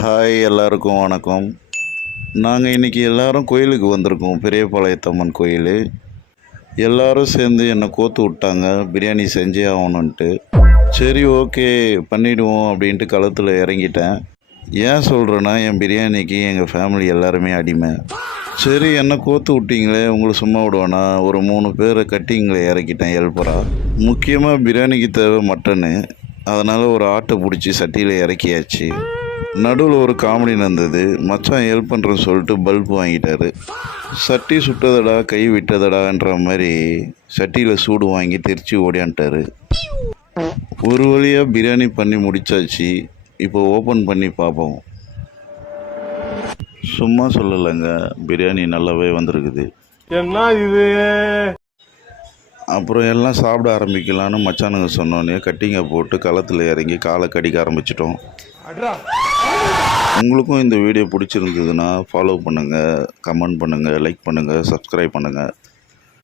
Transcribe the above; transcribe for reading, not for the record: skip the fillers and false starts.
Hi, எல்லாருக்கும் வணக்கம். நாங்கள் இன்றைக்கி எல்லோரும் கோயிலுக்கு வந்திருக்கோம். பெரியபாளையத்தம்மன் கோயில். எல்லோரும் சேர்ந்து என்னை கோத்து விட்டாங்க, பிரியாணி செஞ்சே ஆகணுன்ட்டு. சரி, ஓகே பண்ணிவிடுவோம் அப்படின்ட்டு களத்தில் இறங்கிட்டேன். ஏன் சொல்கிறேன்னா, என் பிரியாணிக்கு எங்கள் ஃபேமிலி எல்லாருமே அடிமை. சரி, என்ன கோத்து விட்டீங்களே, உங்களை சும்மா விடுவேனா, ஒரு 3 பேரை கட்டிங்களே இறக்கிட்டேன் ஹெல்ப்பராக. முக்கியமாக பிரியாணிக்கு தேவை மட்டனு. அதனால் ஒரு ஆட்டை பிடிச்சி சட்டியில் இறக்கியாச்சு. நடுவில் ஒரு காமெடி நடந்தது. மச்சான் ஹெல்ப் பண்ணுறேன்னு சொல்லிட்டு பல்ப் வாங்கிட்டாரு. சட்டி சுட்டதடா கை விட்டதடான்ற மாதிரி சட்டியில் சூடு வாங்கி தெரிச்சு ஓடியான்ட்டார். ஒரு வழியாக பிரியாணி பண்ணி முடித்தாச்சு. இப்போ ஓப்பன் பண்ணி பார்ப்போம். சும்மா சொல்லலைங்க, பிரியாணி நல்லாவே வந்திருக்குது. என்ன இது? அப்புறம் எல்லாம் சாப்பிட ஆரம்பிக்கலான்னு மச்சானுங்க சொன்னோன்னே கட்டிங்கை போட்டு களத்தில் இறங்கி காலை கடிக்க ஆரம்பிச்சிட்டோம். உங்களுக்கும் இந்த வீடியோ பிடிச்சிருந்ததுன்னா ஃபாலோ பண்ணுங்கள், கமெண்ட் பண்ணுங்கள், லைக் பண்ணுங்கள், சப்ஸ்கிரைப் பண்ணுங்கள்.